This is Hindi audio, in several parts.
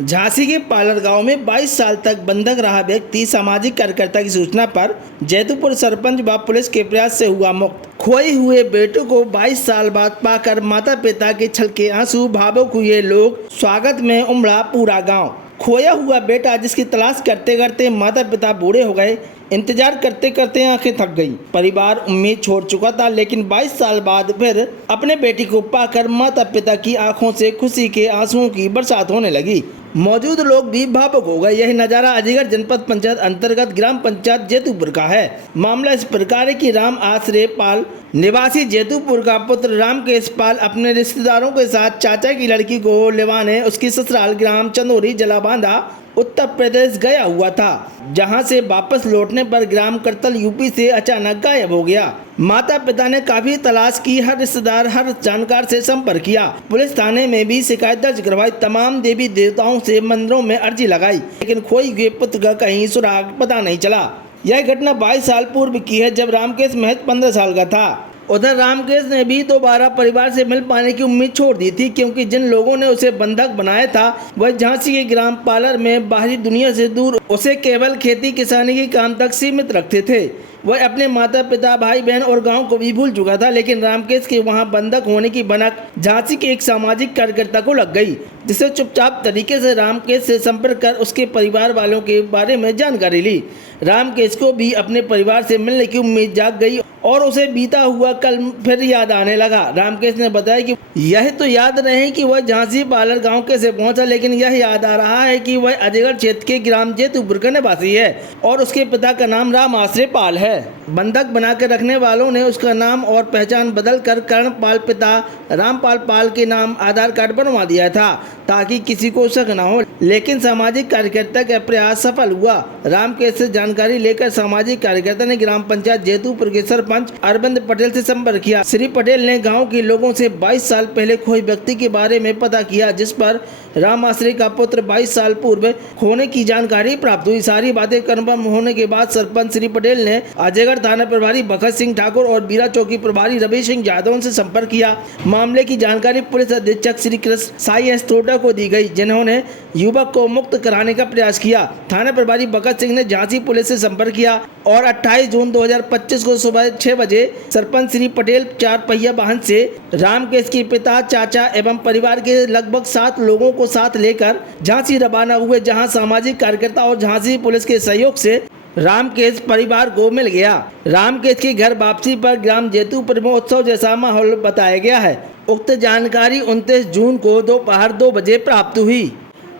झांसी के पालर गांव में 22 साल तक बंधक रहा व्यक्ति सामाजिक कार्यकर्ता की सूचना पर जैतूपुर सरपंच व पुलिस के प्रयास से हुआ मुक्त। खोए हुए बेटों को 22 साल बाद पाकर माता पिता के छलके आंसू भावुक हुए लोग। स्वागत में उमड़ा पूरा गांव। खोया हुआ बेटा जिसकी तलाश करते करते माता पिता बूढ़े हो गए। इंतजार करते करते आंखें थक गई। परिवार उम्मीद छोड़ चुका था, लेकिन 22 साल बाद फिर अपने बेटी को पाकर माता पिता की आंखों से खुशी के आंसुओं की बरसात होने लगी। मौजूद लोग भी भावुक हो गए। यह नज़ारा अलीगढ़ जनपद पंचायत अंतर्गत ग्राम पंचायत जैतूपुर का है। मामला इस प्रकार है कि राम आश्रय पाल निवासी जैतूपुर का पुत्र रामकेश पाल अपने रिश्तेदारों के साथ चाचा की लड़की को लेवाने उसकी ससुराल ग्राम चंदोरी जलाबांधा उत्तर प्रदेश गया हुआ था, जहां से वापस लौटने पर ग्राम करतल यूपी से अचानक गायब हो गया। माता पिता ने काफी तलाश की, हर रिश्तेदार हर जानकार से संपर्क किया। पुलिस थाने में भी शिकायत दर्ज करवाई, तमाम देवी देवताओं से मंदिरों में अर्जी लगाई, लेकिन खोए हुए पुत्र का कहीं सुराग पता नहीं चला। यह घटना 22 साल पूर्व की है, जब रामकेश महज 15 साल का था। उधर रामकेश ने भी दोबारा परिवार से मिल पाने की उम्मीद छोड़ दी थी, क्योंकि जिन लोगों ने उसे बंधक बनाया था वह झांसी के ग्राम पालर में बाहरी दुनिया से दूर उसे केवल खेती किसानी के काम तक सीमित रखते थे। वह अपने माता पिता भाई बहन और गांव को भी भूल चुका था, लेकिन रामकेश के वहां बंधक होने की भनक झांसी के एक सामाजिक कार्यकर्ता को लग गई, जिसे चुपचाप तरीके से रामकेश से संपर्क कर उसके परिवार वालों के बारे में जानकारी ली। रामकेश को भी अपने परिवार से मिलने की उम्मीद जाग गई और उसे बीता हुआ कल फिर याद आने लगा। रामकेश ने बताया कि यह तो याद नहीं कि वह झांसी पालर गांव कैसे पहुंचा, लेकिन यह याद आ रहा है कि वह अलीगढ़ क्षेत्र के ग्राम जैतूपुर का निवासी है और उसके पिता का नाम राम आश्रय पाल है। बंधक बनाकर रखने वालों ने उसका नाम और पहचान बदल कर कर्ण पाल पिता रामपाल पाल के नाम आधार कार्ड बनवा दिया था, ताकि किसी को शक न हो, लेकिन सामाजिक कार्यकर्ता का प्रयास सफल हुआ। रामकेश से जानकारी लेकर सामाजिक कार्यकर्ता ने ग्राम पंचायत जैतूपुर के सरपंच अरविंद पटेल से संपर्क किया। श्री पटेल ने गांव के लोगों से 22 साल पहले खोए व्यक्ति के बारे में पता किया, जिस पर राम आश्रय का पुत्र 22 साल पूर्व खोने की जानकारी प्राप्त हुई। सारी बातें कंफर्म होने के बाद सरपंच श्री पटेल ने अजयगढ़ थाना प्रभारी भगत सिंह ठाकुर और बीरा चौकी प्रभारी रवि सिंह यादव से संपर्क किया। मामले की जानकारी पुलिस अधीक्षक श्री कृष्ण साई एस तोटा को दी गई, जिन्होंने युवक को मुक्त कराने का प्रयास किया। थाना प्रभारी भगत सिंह ने झांसी पुलिस से संपर्क किया और 28 जून 2025 को सुबह 6 बजे सरपंच श्री पटेल 4 पहिया वाहन से रामकेश के पिता, चाचा एवं परिवार के लगभग 7 लोगों को साथ लेकर झांसी रवाना हुए, जहां सामाजिक कार्यकर्ता और झांसी पुलिस के सहयोग से रामकेश परिवार को मिल गया। रामकेश के घर वापसी पर ग्राम जैतूपुर में उत्सव जैसा माहौल बताया गया है। उक्त जानकारी 29 जून को दोपहर 2 बजे प्राप्त हुई।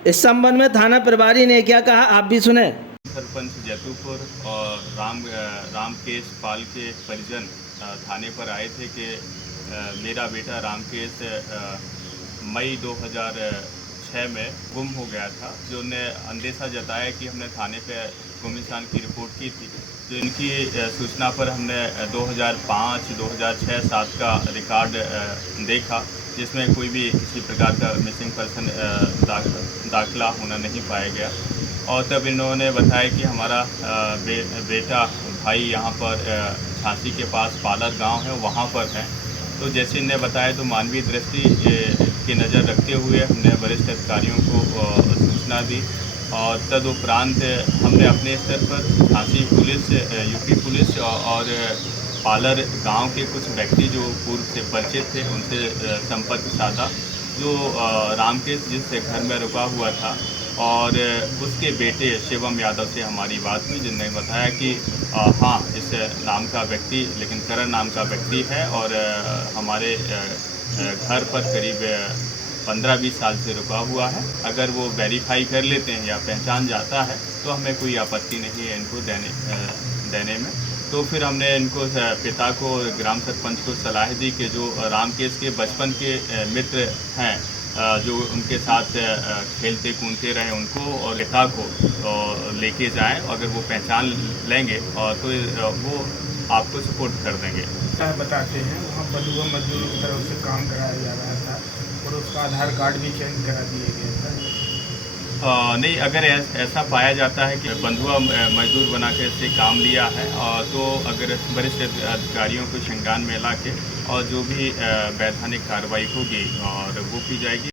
इस संबंध में थाना प्रभारी ने क्या कहा, आप भी सुने। सरपंच जैतूपुर और रामकेश पाल के परिजन थाने पर आए थे कि मेरा बेटा रामकेश मई 2006 में गुम हो गया था, जो ने अंदेशा जताया कि हमने थाने पे गुमशान की रिपोर्ट की थी। तो इनकी सूचना पर हमने 2005, 2006, 2007 का रिकॉर्ड देखा, जिसमें कोई भी किसी प्रकार का मिसिंग पर्सन दाखिला होना नहीं पाया गया। और तब इन्होंने बताया कि हमारा बेटा भाई यहाँ पर झांसी के पास पालर गांव है, वहाँ पर है। तो जैसे इन्होंने बताया, तो मानवीय दृष्टि की नज़र रखते हुए हमने वरिष्ठ अधिकारियों को सूचना दी और तदुपरांत हमने अपने स्तर पर झांसी पुलिस, यूपी पुलिस और पालर गांव के कुछ व्यक्ति जो पूर्व से परिचित थे उनसे संपर्क साधा। जो रामकेश जिस घर में रुका हुआ था और उसके बेटे शिवम यादव से हमारी बात हुई, जिनने बताया कि हाँ, इस नाम का व्यक्ति, लेकिन करण नाम का व्यक्ति है और हमारे घर पर करीब 15-20 साल से रुका हुआ है। अगर वो वेरीफाई कर लेते हैं या पहचान जाता है तो हमें कोई आपत्ति नहीं है इनको देने में। तो फिर हमने इनको पिता को, ग्राम सरपंच को सलाह दी कि जो रामकेश के बचपन के मित्र हैं, जो उनके साथ खेलते कूदते रहे, उनको और पिता को लेके जाएं। अगर वो पहचान लेंगे और तो वो आपको सपोर्ट कर देंगे। बताते हैं वहाँ बंधुआ मजदूरों की तरफ से काम कराया जा रहा था और उसका आधार कार्ड भी चेंज करा दिया गया था। नहीं, अगर ऐसा पाया जाता है कि बंधुआ मजदूर बना के इससे काम लिया है तो अगर वरिष्ठ अधिकारियों को संज्ञान में ला के और जो भी वैधानिक कार्रवाई होगी और वो की जाएगी।